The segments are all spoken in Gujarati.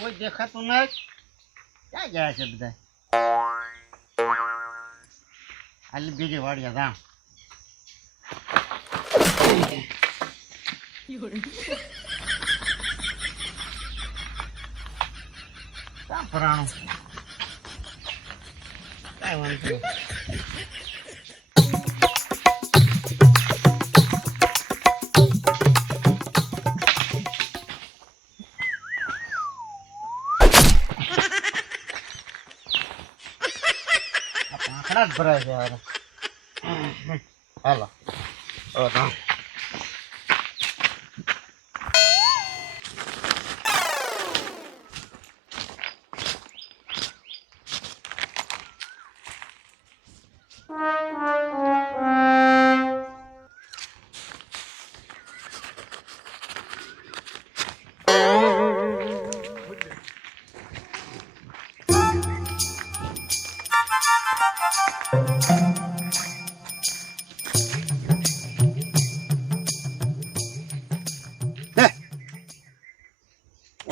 કોઈ દેખાતું નહીં. ક્યાં ગયા છે બધા? હાલી બીજી વાડિયા જામ. ક્યાં ફરાણું? કાંઈ વાંધો નહીં. આંકડા જ ભરાય છે હવે. હાલો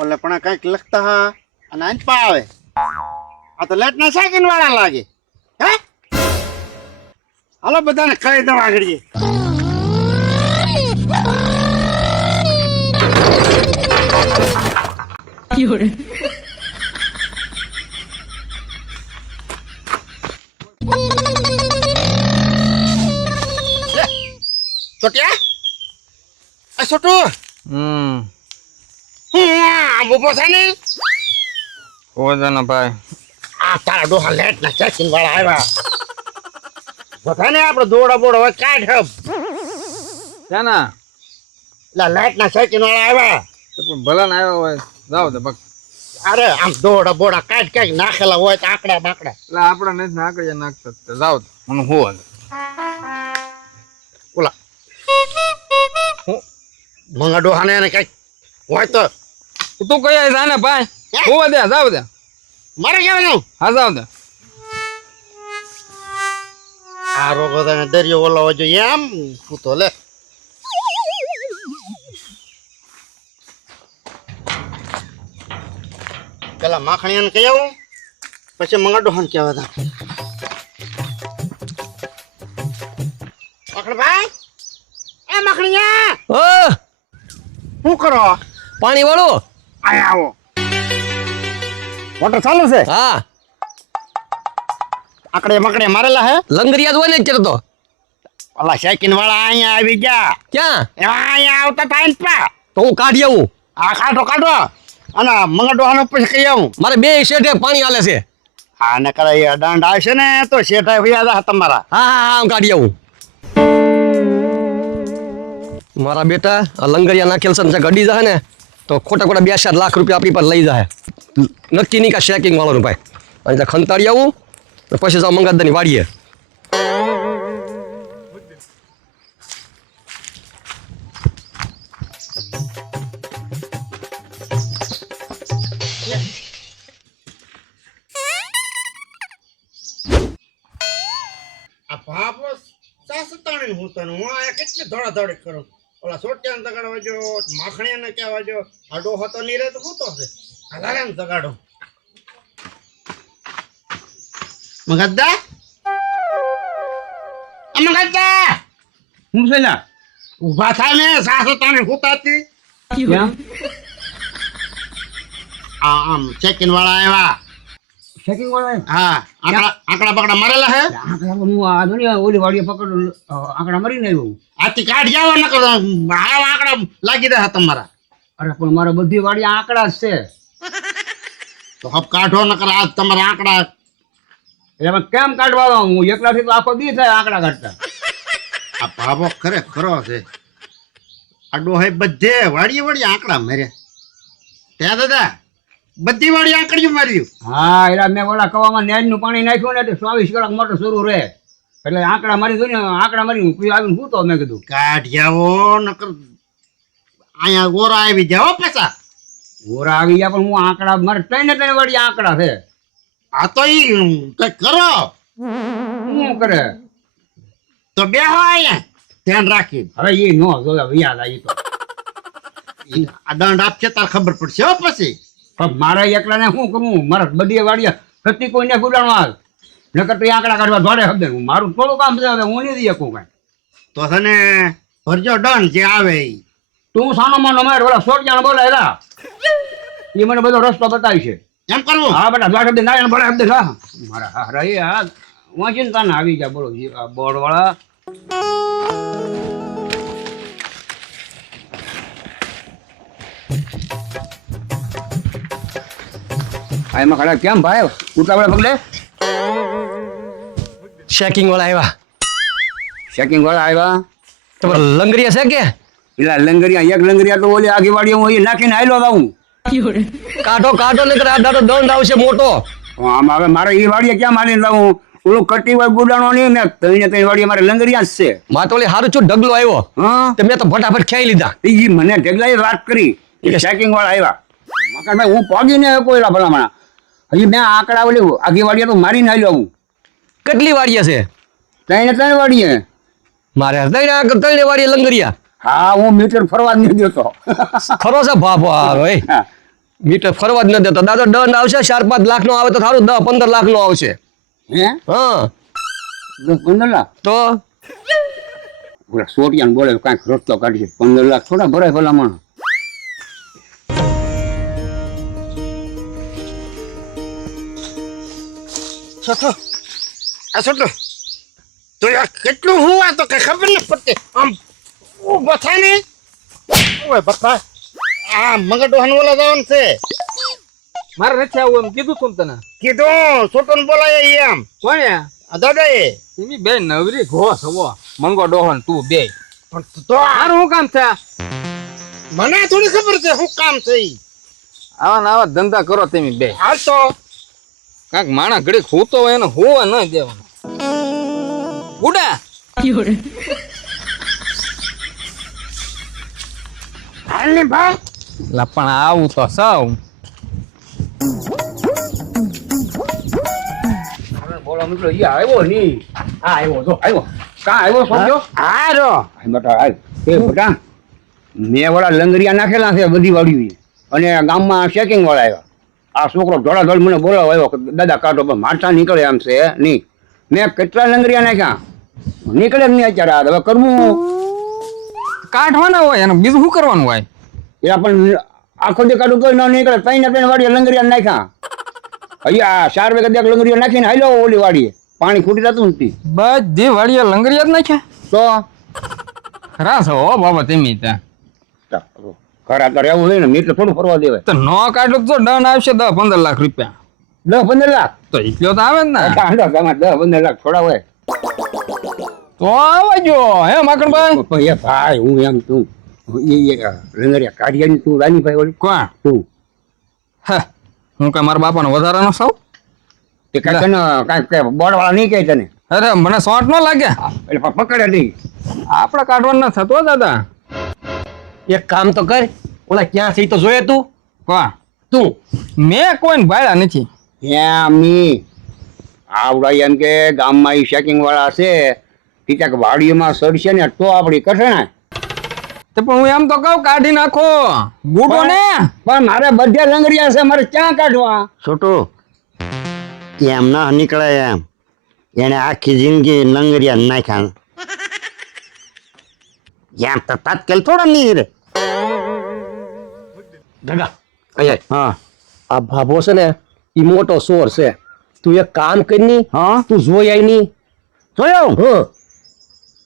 ઓલે પણ કઈક લખતા હા અને આજ પા આવે. આ તો લેટ ના સાકીન વાળા લાગે. હે હાલો બધાને કહી દઉં આગળ. છોટિયા આ છોટું ઉભો થાય ને. ઓજાના ભાઈ આ તારા ડોહા લેટ ના ચેકિંગ વાળા આવ્યા. બધા ને આપડે દોડા બોડા હોય કાઢ. ક્યાંના લા લેટ ના ચેકિંગ વાળા આવ્યા. ભલા ને આવ્યો હોય જાવ તો બક. અરે આમ દોડા બોડા કાઢ કાઢ નાખેલા હોય તો આંકડા બાકડા. એટલે આપડે નથી નાખી નાખતા જાવ તો મને હું ઓલા મંગા ડોહા ને કઈક હોય તો તું કઈ આવીશ આને ભાઈ હું દે જાવ દે મારે કહેવાનું. હા જાવ દે. આ રોગો તને દરિયો ઓલાવો જોઈએ એમ તું તો લે. પેલા માખણીયાને કહી આવું પછી મંગા ડોહાને કહેવા હતા. માખણભાઈ એ માખણીયા ઓ શું કરો? પાણી વાળો આયા આવો. મોટર ચાલુ છે? હા આકડે મકડે મારેલા હે? લંગરિયા જ હોય ને ચડતો. ઓલા શેકીન વાળા અહીંયા આવી ગયા. ક્યાં? અહીંયા આવતા ટાઈમ પા તો હું કાઢી આવું. આ કાઢો કાઢો અને મંગડોહાનો પછી કહી આવું. મારે બે શેઠે પાણી આલે છે. હા ને કરે દંડ આવશે ને તો શેઠાઈ ભૈયા તમારા. હા હા હા હું કાઢી આવું. મારા બેટા આ લંગરિયા નાખેલ છે ને ગડી જાય ને તો ખોટા ખોટા 2-4 લાખ રૂપિયા આપણી પર લઈ જાય. નક્કી નહીં કા શેકિંગ વાળાનું ભાઈ. અને ખંતાડી આવું પછી જાવ મંગાદાની વાડીએ. આ ભાપો સાસતાણી હું તને હું આ કેટલી ધોડા ધોડી કરું. ઓલા સોટિયાને તગાડવા જો માખણીયાને કહેવા જો આ ડોહો તો નીરે તો સૂતો છે. હલારાને તગાડો. મગદ્દા મગદ્દા હું છે લા ઊભા થાય ને સાસતાણી સૂતાતી. આમ ચેકિન વાળા આવ્યા. ચેકિંગ વાળા હા આંકડા પકડા મારેલા હે. હું આ દુનિયા ઓલી વાડીએ પકડ આંકડા મરીને આવ્યો. આથી કાઢ જાવ ન કરો હાવ આંકડા લાગી રહ્યા તમારા. અરે પણ મારા બધી વાડી આંકડા જ છે. તો હપ કાઢો ન કર આજ તમારા આંકડા. એટલે કેમ કાઢવા હું એકલાથી તો આખો દી થાય આંકડા કાઢતા. આ ભાભો ખરો છે. આ ડોહે બધે વાડીએ વાડી આંકડા મારે. ત્યાં દાદા બધી વાડી આંકડીઓ માર્યું. હા એટલે મેં ઓલા કવામાં નેરનું પાણી નાખ્યું ને એટલે 24 કલાક મોટર શરૂ રહે એટલે આંકડા મારી દઉં ને આંકડા મારી આવીને શું તો મેં કીધું કાઢ જાવો નકર અહીંયા ગોરા આવી જાઓ પાછા. ગોરા આવી ગયા પણ હું આંકડા મારે 3 વાળી આંકડા છે. આ તો ઈ કઈ કરો શું કરે તો બેહો અહીંયા ધ્યાન રાખી. હવે એ નો જોયા યાદ આવી તો આ દંડ આપશે તાર ખબર પડશે હો પછી. પણ મારા એકલાને શું કરવું? મારા બધી વાડીએ ખતી કોઈને ગુડાણો હાલ નકર તો એ આંકડા કાઢવા દોડે હબે. મારું થોડું કામ છે, હવે હું નહીં દઈ શકું કાંઈ. તો તને ભરજો ડન જે આવે ઈ. તું સાનો માનો માર ઓલા સોટિયાને બોલાયેલા એ મને બધો રસ્તો બતાવી છે. એમ કરવું હા બેટા દોડ શબ્દ નારાયણ બોલા શબ્દ હા મારા હારા એ હા વાંચીને તાને આવી ગયા બોલો બોર્ડવાળા. આ એમાં ખડા કેમ ભાઈ ઉતાવળે પગલે શેકિંગ વાળા આવ્યા. ચેકિંગ વાળા આવ્યા? તમારે લંગરિયા છે કે પેલા લંગરિયા એક લંગરિયા તો ઓલી આગી વાળી હું એ નાખીને આયલો આવું. કાઢો કાઢો નહીં આ દાડો દંડ આવશે મોટો. આમ હવે મારે એ વાડીએ ક્યાં મારીને લાવું? ઓલું કટી હોય ગુડાણો નહીં ને ત્રણ વાડીએ મારે લંગરિયા જ છે. મારે તો ઓલી હારું છું ઢગલો આવ્યો હા તો મેં તો ફટાફટ ખાઈ લીધા. એ મને ઢગલાએ વાત કરી ચેકિંગ વાળા આવ્યા. મકાનભાઈ હું પગીને કોઈલા ભલામણા હજી મેં આંકડા ઓલી આગી વાડીએ તો મારીને આવ્યો હું. કેટલી વાડીએ છે? ત્રણ વાડીએ. મારે ત્રણ વાડીએ લંગરિયા. હા હું મીટર ફરવા જ નહીં દેતો. ખરો છે બાપા ભાઈ હા. મીટર ફરવા જ ન દેતો. દાદા દંડ આવશે 4-5 લાખ નો આવે તો સારું 10-15 લાખ નો આવશે. હે હા 15 લાખ તો ઓલા સોટિયાને બોલે કાંઈક રસ્તો કાઢી 15 લાખ થોડા ભરાય ભલામણ. છોટો આ છોટો તો યાર કેટલું હુવા તો કઈ ખબર ન પડતી આમ ઓ બથા ને ઓય બથા આ મગડો હનવલા જવાનું છે મારે નથી આવું એમ કીધું તું તને. કીધું છોટો ને બોલાય એમ કોણે આ દાદાએ એની બે નવરી ઘોસ હવો મંગો ડોહન તું બે પણ તો મારું શું કામ છે? મને થોડી ખબર છે શું કામ છે ઈ. આવા ને આવા ધંધા કરો તમે બે. હાલ તો કાંક માણા ઘડી ખૂતો હોય એને હોવા ન દેવાનું. ગુડા હાલ ને ભાઈ લા પણ આવું તો સૌ બોલો મિત્રો એ આવ્યો નહીં. હા આવ્યો જો આવ્યો કાં આવ્યો સમજો. હા રો બેટા હાલ એ બેટા મેં વાળા લંગરિયા નાખેલા છે બધી વાળી અને ગામમાં ચેકિંગ વાળા આવ્યા. આ છોકરો ધોળાધોળ મને બોલાવા આવ્યો કે દાદા કાઢો પણ મારતા નીકળે એમ છે નહીં. મેં કેટલા લંગરિયા નાખ્યા નીકળે જ નહીં અત્યારે. આ હવે કરવું કાઢવાના હોય એને બીજું શું કરવાનું હોય? એ પણ આખો દે કાઢું કોઈ ન નીકળે. ત્રણ વાડીએ લંગરિયા નાખ્યા. અહીંયા 4 વાગે દેખ લંગરિયા નાખીને હાલો ઓલી વાડીએ પાણી ખૂટી જતું નથી. બધી વાડીએ લંગરિયા જ નાખ્યા તો ખરા છો હો બાબા તમે ત્યાં. ખરા તો રહેવું હોય ને મીટર થોડું ફરવા દેવાય. તો ન કાઢો તો દંડ આવશે 10-15 લાખ રૂપિયા. 10-15 લાખ તો એટલો તો આવે જ ને. તમારે 10-15 લાખ થોડા હોય. તો આવજો હે માકણભાઈ. પણ એ ભાઈ હું એમ તું લંગરિયા કાઢિયાની તું રાની ભાઈ ઓલી કોણ તું હે હું કઈ મારા બાપાનો વધારાનો સૌ? તે કાંઈક બોર્ડવાળા નહીં કહે તને અરે મને શોર્ટ ન લાગે એટલે પકડે નહીં. આપણે કાઢવાનું ના થતો દાદા. એક કામ તો કર ઓલા ક્યાં છે ઈ તો જોઈએ તું. કોણ? તું મેં કોઈને ભાડ્યા નથી. એમ નહીં આવડા એમ કે ગામમાં એ ચેકિંગ વાળા છે તે ક્યાંક વાડીઓમાં સડશે ને તો આપણી કઠણાય. તો પણ હું એમ તો કહું કાઢી નાખો ગુડો ને. પણ મારે બધા લંગરિયા છે મારે ક્યાં કાઢવા? છોટું એમ ના નીકળે એમ એને આખી જિંદગી લંગરિયા નાખ્યા એમ તો તાત્કાલ થોડા નહીં રે. દગા અહીંયા હા આ ભાભો છે ને ઈ મોટો સોર છે. તું એક કામ કરી હા તું જોઈ આઈ ની. જોયો હા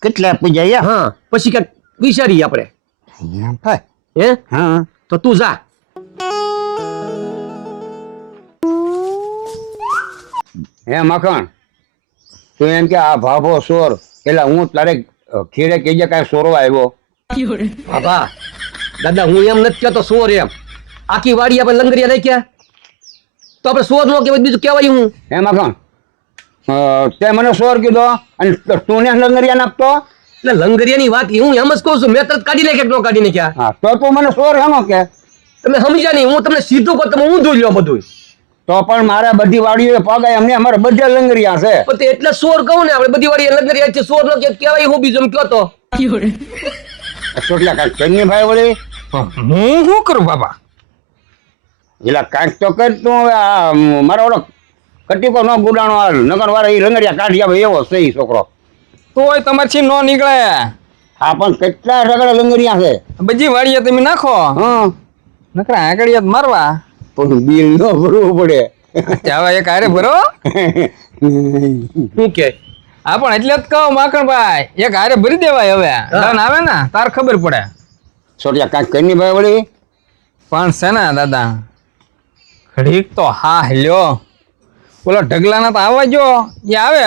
કેટલા પૂજાયા હા પછી ક્યાંક વિચારીએ આપણે. એમ થાય હે હા તો તું જા. હે મખણ તું એમ કે આ ભાભો સોર એટલે હું તારે ખીરે કેજે કાંઈ સોરવા આવ્યો. બાબા દાદા હું એમ નથી કહેતો સોર એમ. આખી વાડી આપણે લંગરિયા રાખ્યા તો આપણે સોર નો કહેવાય બીજું કહેવાય હું. હે મખણ તે મને સોર કીધો અને તું ને લંગરિયા નાખતો. એટલે લંગરિયાની વાત હું એમ જ કહું છું. મેં તરત કાઢી નાખ્યા કે ન કાઢી નાખ્યા. હા તો તું મને સોર હેનો કે તમે સમજ્યા નહીં. હું તમને સીધું કહું તમે ઊંધું લ્યો બધું. તો પણ મારે બધી વાડીઓ પગાય અમને અમારે બધા લંગરિયા છે. પણ તે એટલે સોર કહું ને આપણે બધી વાડી લંગરિયા છે. સોર નો કહેવાય હું બીજું કયો તો. ચોટલા કાંઈક ચન્ની ભાઈ વળી હું શું કરું બાબા? એટલે કાંઈક તો કર તું હવે આ મારો ઓળખ કટીકો ન ગુડાણો હાલ નગર વાળા એ લંગડિયા કાઢી આવે એવો છે ઈ છોકરો. તોય તમારથી નો નીકળે. હા પણ કેટલા રગડા લંગડિયા છે. બધી વાડીએ તમે નાખો હા નકરા આંકડિયા મારવા. પણ બિલ ન ભરવું પડે. હવે એક હારે ભરો. શું કે હા પણ એટલે જ કહો માખણભાઈ એક હારે ભરી દેવાય. હવે ડન આવે ને તાર ખબર પડે. સોટિયા કાંઈક કરની ભાઈ વળી. પણ છે ને દાદા ઘડીક તો હા લ્યો બોલો ઢગલાના તો આવવા જો એ આવે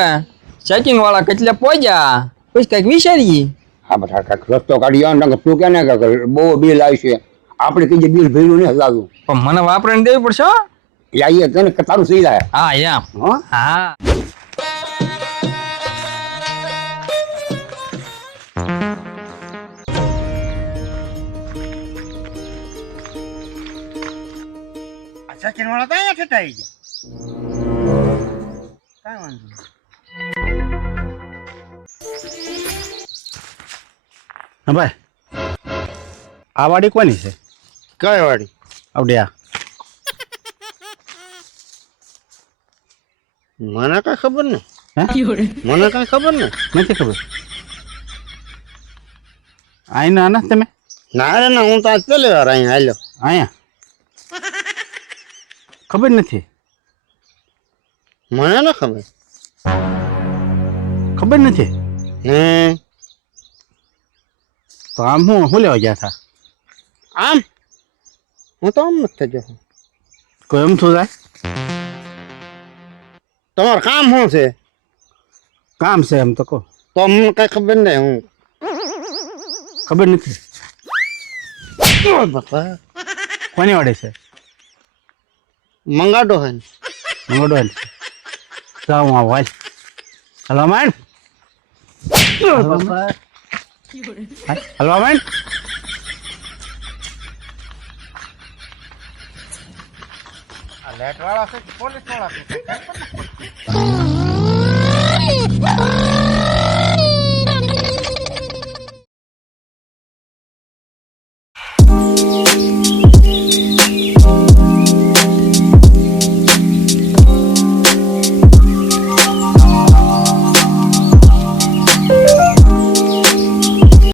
ચેકિંગ વાળા કેટલે પહોંચ્યા પછી કઈક વિચારીએ. હા બધા કાંઈક રસ્તો કાઢી આવે ને તું કે ને કે બહુ બિલ આવશે આપણે કીધે બિલ ભર્યું નહીં હલાવ્યું પણ મને વાપરીને દેવી પડશે હો. આવીએ તને તારું સહી થાય. હા એમ હા હા સચિન વાળા તો અહીંયા ઠેઠાઈ ગયા. કાંઈ વાંધો નહીં. હા ભાઈ આ વાડી કોની છે? કઈ વાળી? આવડ્યા મને કઈ ખબર ને. મને કઈ ખબર ને. નથી ખબર. આઈને આના તમે ના રે ના હું તો આજ પેલી વાર અહીંયા હાલ્યો. અહીંયા ખબર નથી. મને ન ખબર. ખબર નથી હે તો આમ હું લેવા ગયા હતા? આમ હું તો આમ નથી થજો. કોઈ એમ શું જાય? તમારું કામ શું છે? કામ છે એમ તો કહો. તો અમને કઈ ખબર નહીં. હું ખબર નથી. કોની વાડે છે? મંગાડો હે ને. મંગળો છે. જાઓ હું આવું હાલ. હલવા માંડ. હલવા માંડ. આ લેટ વાળા છે પોલીસ વાળા છે.